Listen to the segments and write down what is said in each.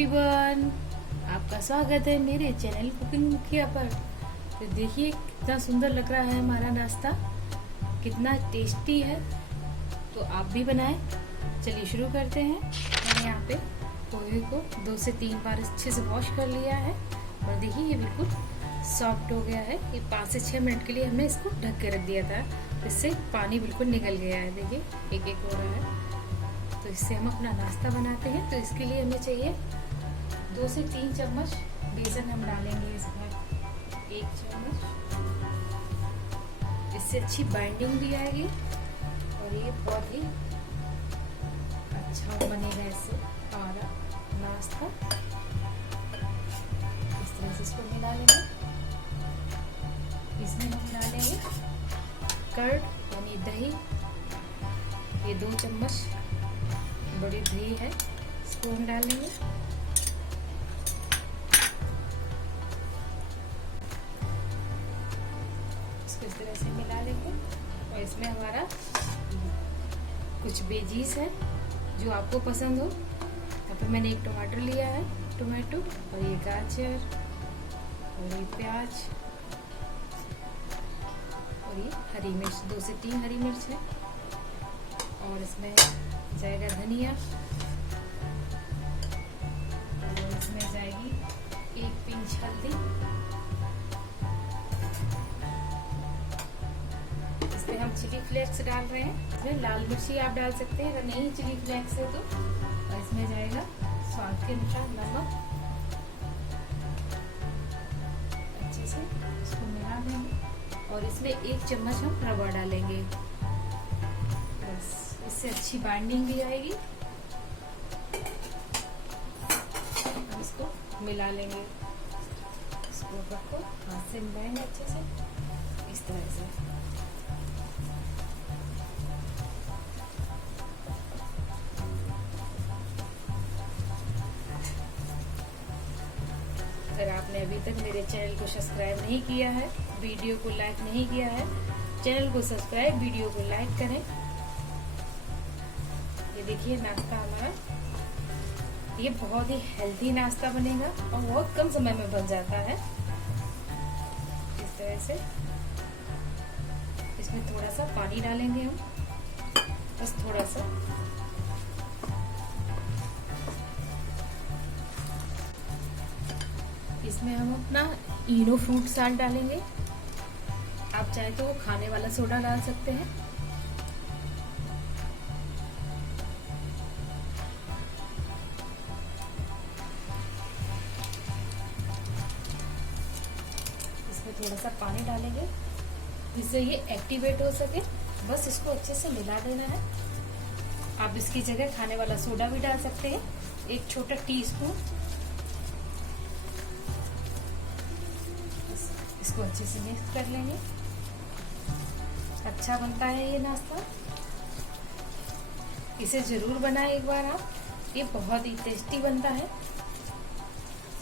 Everyone, आपका स्वागत है मेरे चैनल कुकिंग मुखिया पर। तो देखिए कितना सुंदर लग रहा है हमारा नाश्ता, कितना टेस्टी है। तो आप भी बनाएं। चलिए शुरू करते हैं। मैंने यहाँ पे पोहे को 2 से 3 बार अच्छे से वॉश कर लिया है और देखिए ये बिल्कुल सॉफ्ट हो गया है। ये 5 से 6 मिनट के लिए हमने इसको ढक के रख दिया था, इससे पानी बिल्कुल निकल गया है। देखिए एक एक हो रहा है। तो इससे हम अपना नाश्ता बनाते हैं। तो इसके लिए हमें चाहिए 2 से 3 चम्मच बेसन हम डालेंगे इसमें, 1 चम्मच। इससे अच्छी बाइंडिंग भी आएगी और ये बहुत ही अच्छा बनेगा इससे हमारा नाश्ता। इस तरह से इसको मिला लेंगे। इसमें हम डालेंगे कर्ड यानी दही, ये 2 चम्मच बड़ी दही है, इसको हम डालेंगे। इसको इस तरह से मिला लेंगे और इसमें हमारा कुछ वेजीज है जो आपको पसंद हो। यहाँ पे मैंने एक टमाटर लिया है, टोमेटो, और ये गाजर और ये प्याज और ये हरी मिर्च, 2 से 3 हरी मिर्च है। और इसमें जाएगा धनिया और इसमें जाएगी 1 पिंच हल्दी। इसमें हम चिली फ्लेक्स डाल रहे हैं। इसमें लाल मिर्ची आप डाल सकते हैं, अगर नहीं चिली फ्लेक्स है तो। और इसमें जाएगा स्वाद के अनुसार नमक। अच्छे से इसको मिला देंगे और इसमें 1 चम्मच हम रवा डालेंगे, बस इससे अच्छी बाइंडिंग भी आएगी। हम इसको मिला लेंगे, इसको रखो, हाथ से मिलाएंगे अच्छे से इस तरह से। अगर आपने अभी तक मेरे चैनल को सब्सक्राइब नहीं किया है, वीडियो को लाइक नहीं किया है, चैनल को सब्सक्राइब, वीडियो को लाइक करें। ये देखिए नाश्ता हमारा, ये बहुत ही हेल्दी नाश्ता बनेगा और बहुत कम समय में बन जाता है। इस तरह से इसमें थोड़ा सा पानी डालेंगे हम, बस थोड़ा सा। इसमें हम अपना इनो फ्रूट साल्ट डालेंगे। आप चाहे तो खाने वाला सोडा डाल सकते हैं। थोड़ा सा पानी डालेंगे जिससे ये एक्टिवेट हो सके। बस इसको अच्छे से मिला देना है। आप इसकी जगह खाने वाला सोडा भी डाल सकते हैं, 1 छोटा टीस्पून। इसको अच्छे से मिक्स कर लेंगे। अच्छा बनता है ये नाश्ता, इसे जरूर बनाएं एक बार आप। ये बहुत ही टेस्टी बनता है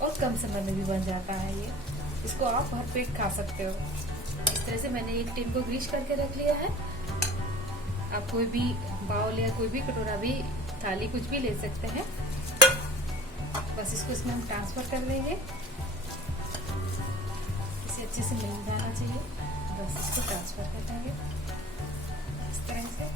और कम समय में भी बन जाता है ये। इसको आप भर पेट खा सकते हो। इस तरह से मैंने एक टिन को ग्रीस करके रख लिया है। आप कोई भी बाउल या कोई भी कटोरा भी, थाली, कुछ भी ले सकते हैं। बस इसको इसमें हम ट्रांसफर कर देंगे। इसे अच्छे से मिल जाना चाहिए, बस इसको ट्रांसफर कर देंगे इस तरह से।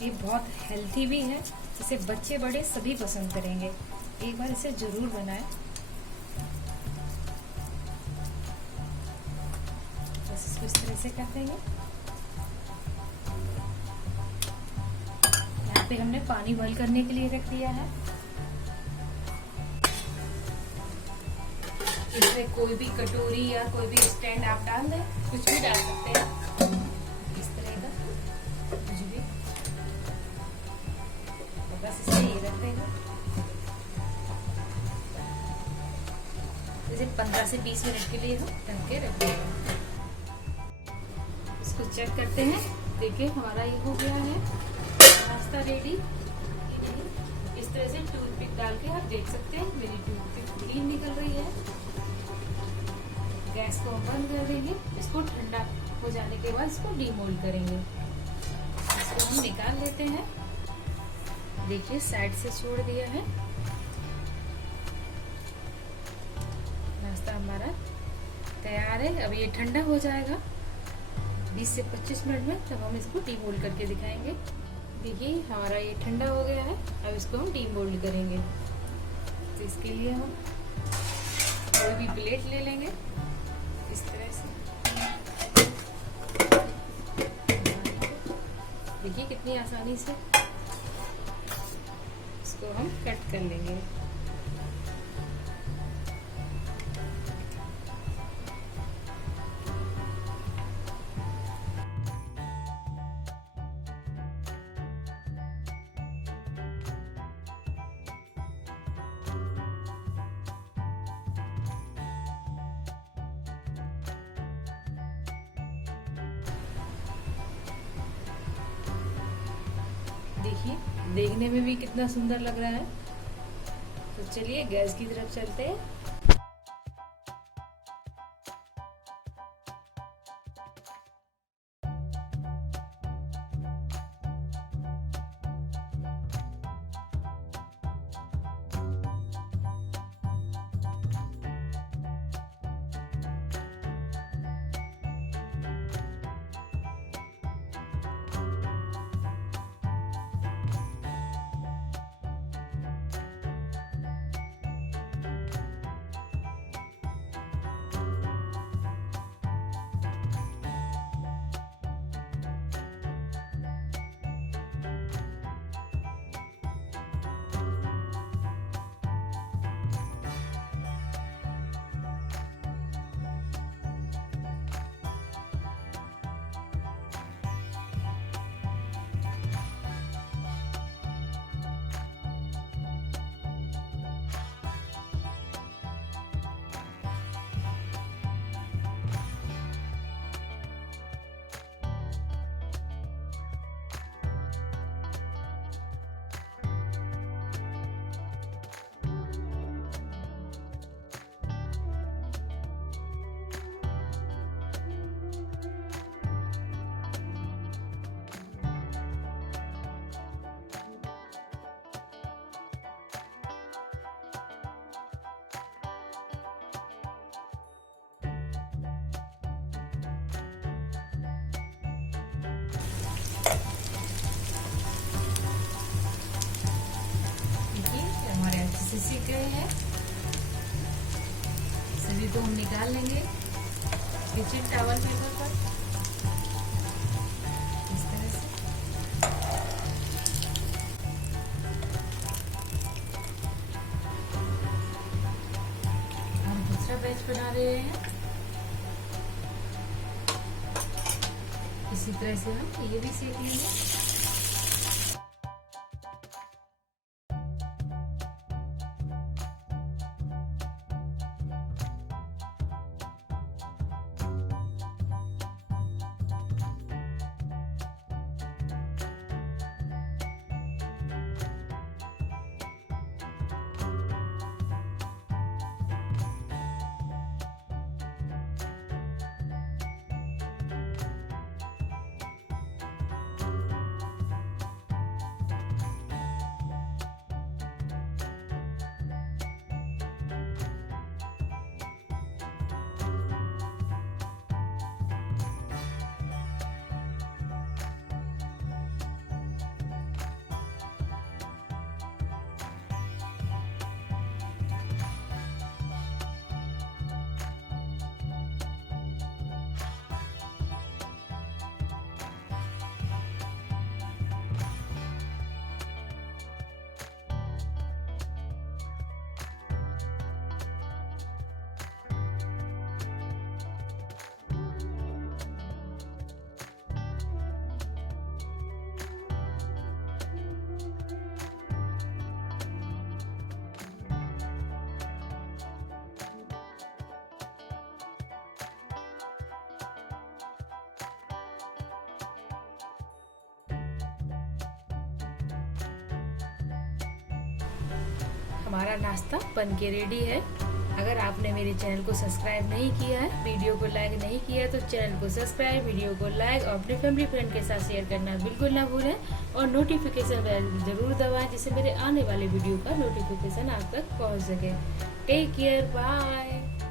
ये बहुत हेल्थी भी है, इसे बच्चे बड़े सभी पसंद करेंगे। एक बार इसे जरूर बनाएं। बस इसको इस तरह से कर देंगे। यहाँ पे हमने पानी बॉईल करने के लिए रख दिया है। इसमें कोई भी कटोरी या कोई भी स्टैंड आप डाल दें, कुछ भी डाल सकते हैं इस तरह का, कुछ भी। बस इसे ये रख देंगे। इसे 15 से 20 मिनट के लिए हम ढक के रख देंगे। इसको चेक करते हैं। देखिए हमारा ये हो गया है नाश्ता रेडी। इस तरह से टूथपिक डाल के आप देख सकते हैं मेरी टूथपिक क्लीन निकल रही है। गैस को बंद कर देंगे, इसको ठंडा हो जाने के बाद इसको डीमोल्ड करेंगे। इसको हम निकाल लेते हैं। देखिए साइड से छोड़ दिया है। नाश्ता हमारा तैयार है। अब ये ठंडा हो जाएगा 20 से 25 मिनट में, तब हम इसको डीमोल्ड करके दिखाएंगे। देखिए हमारा ये ठंडा हो गया है। अब इसको हम डीमोल्ड करेंगे। तो इसके लिए हम कोई भी प्लेट ले लेंगे इस तरह से। देखिए कितनी आसानी से इसको हम कट कर लेंगे। देखिए देखने में भी कितना सुंदर लग रहा है। तो चलिए गैस की तरफ चलते हैं। सीख गए हैं। सभी को हम निकाल लेंगे किचन टॉवल पेपर पर इस तरह से। हम दूसरा बैच बना रहे हैं। इसी तरह से हम ये भी सेक लेंगे। हमारा नाश्ता बन के रेडी है। अगर आपने मेरे चैनल को सब्सक्राइब नहीं किया है, वीडियो को लाइक नहीं किया, तो चैनल को सब्सक्राइब, वीडियो को लाइक और अपने फैमिली फ्रेंड के साथ शेयर करना बिल्कुल ना भूलें और नोटिफिकेशन बेल जरूर दबाएं, जिससे मेरे आने वाले वीडियो का नोटिफिकेशन आप तक पहुंच सके। Take care, bye.